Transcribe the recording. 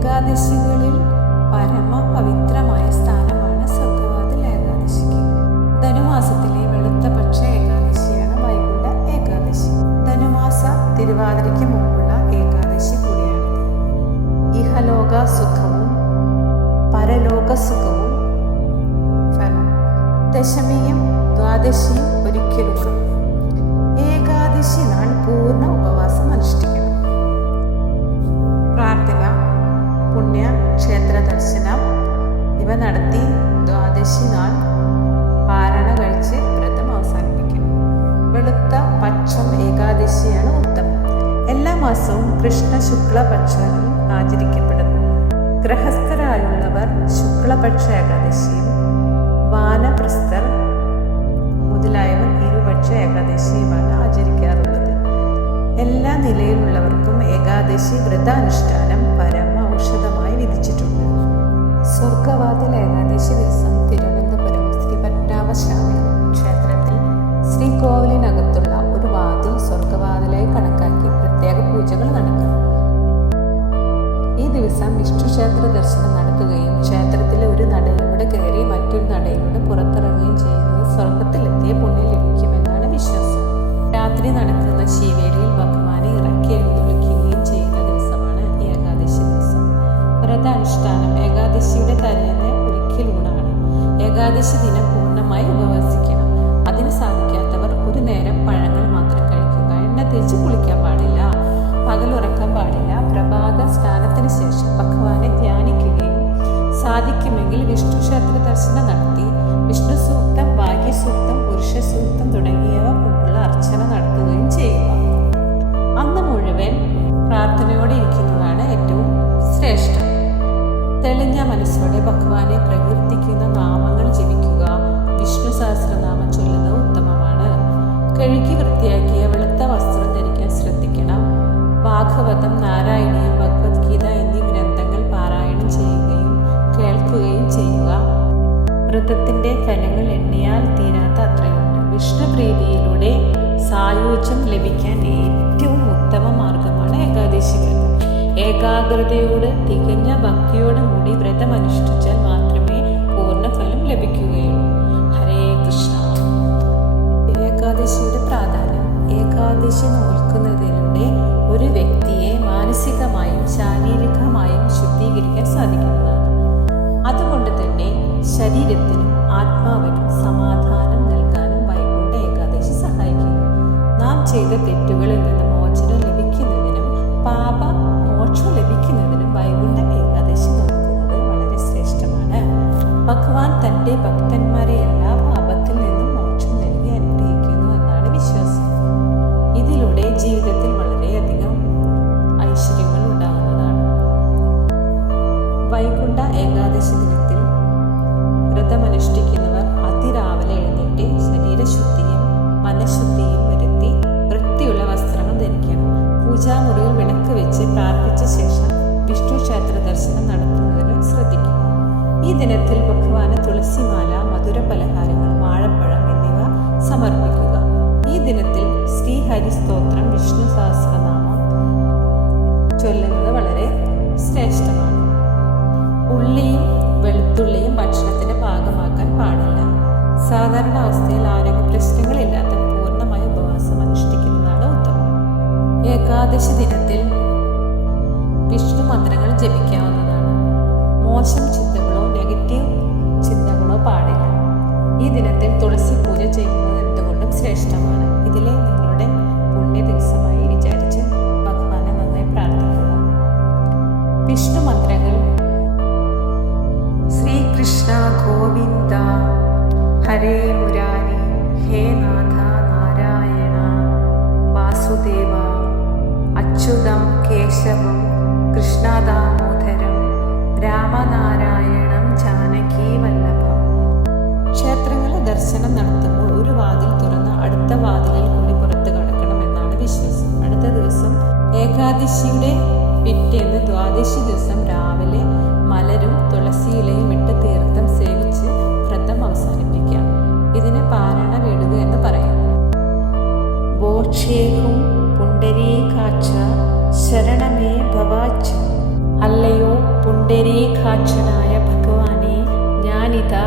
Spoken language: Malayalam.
ഏകാദശികളിൽ പരമ പവിത്രമായ സ്ഥാനമാണ് സത്യവാദൽ ഏകാദശിക്ക്. ധനുമാസത്തിലെ വെളുത്ത പക്ഷ ഏകാദശിയാണ് വൈകുണ്ഠ ഏകാദശി. ധനുമാസ തിരുവാതിരയ്ക്ക് മുമ്പുള്ള ഏകാദശി കൂടിയാണ്. ഇഹലോക സുഖവും പരലോക സുഖവും ഫലം. ദശമിയും ദ്വാദശിയും ഒരിക്കലും നടത്തി ദ്വാദശി നാൾ പാരണ കഴിച്ച് വ്രതം അവസാനിപ്പിക്കും. വെളുത്ത പക്ഷം ഏകാദശിയാണ് ഉത്തമം. എല്ലാ മാസവും കൃഷ്ണ ശുക്ല ശുക്ലപക്ഷം ആചരിക്കപ്പെടുന്നു. ഗ്രഹസ്ഥരായുള്ളവർ ശുക്ലപക്ഷ ഏകാദശിയും വാനപ്രസ്ഥർ മുതലായവർ ഇരുപക്ഷ ഏകാദശിയുമാണ് ആചരിക്കാറുള്ളത്. എല്ലാ നിലയിലുള്ളവർക്കും ഏകാദശി വ്രതാനുഷ്ഠാനം പരമ ഔഷധമായി വിധിച്ചിട്ടുണ്ട്. സ്വർഗവാതിൽ ഏകാദശി ദിവസം തിരുവനന്തപുരം ശ്രീ പത്മനാഭസ്വാമി ക്ഷേത്രത്തിൽ ശ്രീകോവിലിനകത്തുള്ള ഒരു വാതിൽ സ്വർഗവാതിലായി കണക്കാക്കി പ്രത്യേക പൂജകൾ നടക്കുന്നു. ഈ ദിവസം വിഷ്ണു ക്ഷേത്ര ദർശനം നടത്തുകയും ക്ഷേത്രത്തിലെ ഒരു നടയിലൂടെ കയറി മറ്റൊരു നടയിലൂടെ പുറത്തിറങ്ങുകയും ചെയ്യുന്നത് സ്വർഗത്തിലെത്തിയ പുണ്യം ലഭിക്കുമെന്നാണ് വിശ്വാസം. രാത്രി നടക്കുന്ന ശിവേലിയിൽ ഭഗവാനെ കഴിക്കുക കുളിക്കാൻ പാടില്ല പകലുറക്കാൻ പാടില്ല പ്രഭാത സ്നാനത്തിന് ശേഷം ഭഗവാനെ ധ്യാനിക്കുകയും സാധിക്കുമെങ്കിൽ വിഷ്ണു ക്ഷേത്ര ദർശനം നടത്തി വിഷ്ണു സൂക്തം ഭാഗ്യസൂക്തം പുരുഷ സൂക്തം തുടങ്ങിയവ കൊണ്ടുള്ള അർച്ചന നടത്തുകയും ചെയ്യുക. അന്ന് മുഴുവൻ പ്രാർത്ഥനയോടെ ഇരിക്കുന്നതാണ് ഏറ്റവും ശ്രേഷ്ഠം. തെളിഞ്ഞ മനസ്സോടെ ഭഗവാനെ പ്രകീർത്തിക്കുന്ന നാമങ്ങൾ ഭാഗവതം നാരായണീയം ഭഗവത്ഗീത എന്നീ ഗ്രന്ഥങ്ങൾ പാരായണം ചെയ്യുകയും കേൾക്കുകയും ചെയ്യുക. വ്രതത്തിന്റെ ഫലങ്ങൾ എണ്ണിയാൽ തീരാത്ത അത്രയുണ്ട്. വിഷ്ണുപ്രീതിയിലൂടെ സായുജ്യം ലഭിക്കാൻ ഏറ്റവും ഉത്തമ മാർഗമാണ് ഏകാദശി വ്രതം. ഏകാഗ്രതയോട് തികഞ്ഞ ശരീരത്തിനും ആത്മാവിനും സമാധാനം നൽകാനും വൈകുണ്ഠ ഏകാദശി സഹായിക്കുന്നു നാം ചെയ്ത തെറ്റുകളിൽ നിന്ന് മോചനം ലഭിക്കുന്നതിനും പാപ മോക്ഷം ലഭിക്കുന്നതിനും വൈകുണ്ഠ ഏകാദശി നോക്കുന്നത് വളരെ ശ്രേഷ്ഠമാണ്. ഭഗവാൻ തന്റെ ഭക്തന്മാരെ എല്ലാ പാപത്തിൽ നിന്നും മോക്ഷം നൽകി അനുഗ്രഹിക്കുന്നു എന്നാണ് വിശ്വാസം. ഇതിലൂടെ ജീവിതത്തിൽ വളരെയധികം ഐശ്വര്യങ്ങൾ ഉണ്ടാകുന്നതാണ്. വൈകുണ്ഠ ഏകാദശി ദിനത്തിൽ വ്രതമനുഷ്ഠിക്കുന്നവർ അതിരാവിലെ എഴുന്നേറ്റ് ശരീരശുദ്ധിയും മനഃശുദ്ധിയും വരുത്തി വൃത്തിയുള്ള വസ്ത്രങ്ങൾ ധരിക്കണം. പൂജാമുറിയിൽ വിളക്ക് വെച്ച് പ്രാർത്ഥിച്ച ശേഷം വിഷ്ണു ക്ഷേത്ര ദർശനം നടത്തുന്നതിന് ശ്രദ്ധിക്കുക. ഈ ദിനത്തിൽ ഭഗവാന് തുളസിമാല മധുര പലഹാരങ്ങൾ വാഴപ്പഴം എന്നിവ സമർപ്പിക്കുക. ഈ ദിനത്തിൽ ശ്രീഹരി സ്തോത്രം വിഷ്ണു സഹസ്രനാമം ചൊല്ലുന്നത് വളരെ ശ്രേഷ്ഠമാണ്. ഉള്ളിയും വെളുത്തുള്ളിയും സാധാരണ അവസ്ഥയിൽ ആരോഗ്യ പ്രശ്നങ്ങളില്ലാത്ത പൂർണമായ ഉപവാസം അനുഷ്ഠിക്കുന്നതാണ് ഉത്തമം. ഏകാദശി ദിനത്തിൽ വിഷ്ണു മന്ത്രങ്ങൾ ജപിക്കാവുന്നതാണ്. മോശം ചിന്തകളോ നെഗറ്റീവ് ചിന്തകളോ പാടില്ല. ഈ ദിനത്തിൽ തുളസി പൂജ ചെയ്യുന്നത് എന്തുകൊണ്ടും ശ്രേഷ്ഠമാണ്. ഇതിലെ നിങ്ങളുടെ പുണ്യ ദിവസമായി വിചാരിച്ച് ഭഗവാനെ നന്നായി പ്രാർത്ഥിക്കുക. വിഷ്ണു മന്ത്രങ്ങൾ. ശ്രീകൃഷ്ണ ഗോവിന്ദ ഹരേ മുരാരി ഹേ നാഥ നാരായണ വാസുദേവ അച്യുതം കേശവം കൃഷ്ണദാമോദരം രാമനാരായണം ജാനകി വല്ലഭം. ക്ഷേത്രങ്ങളിലെ ദർശനം നടത്തുമ്പോൾ ഒരു വാതിൽ തുറന്ന് അടുത്ത വാതിലിൽ കൂടി പുറത്ത് കടക്കണമെന്നാണ് വിശ്വാസം. അടുത്ത ദിവസം ഏകാദശിയുടെ പിറ്റേന്ന് ദ്വാദശി ദിവസം രാവിലെ മലരും തുളസിയിലയും ഇട്ട് തീർത്ഥം അവസാനിപ്പിക്കാം ഇതിന് പാരണ വിടുക എന്ന് പറയാം. ബോക്ഷേഹും പുണ്ടരീ കാച്ച ശരണമേ ഭവാച്ച. അല്ലയോ പുണ്ടരീ കാച്ചനായ ഭഗവാനെ ഞാനിതാ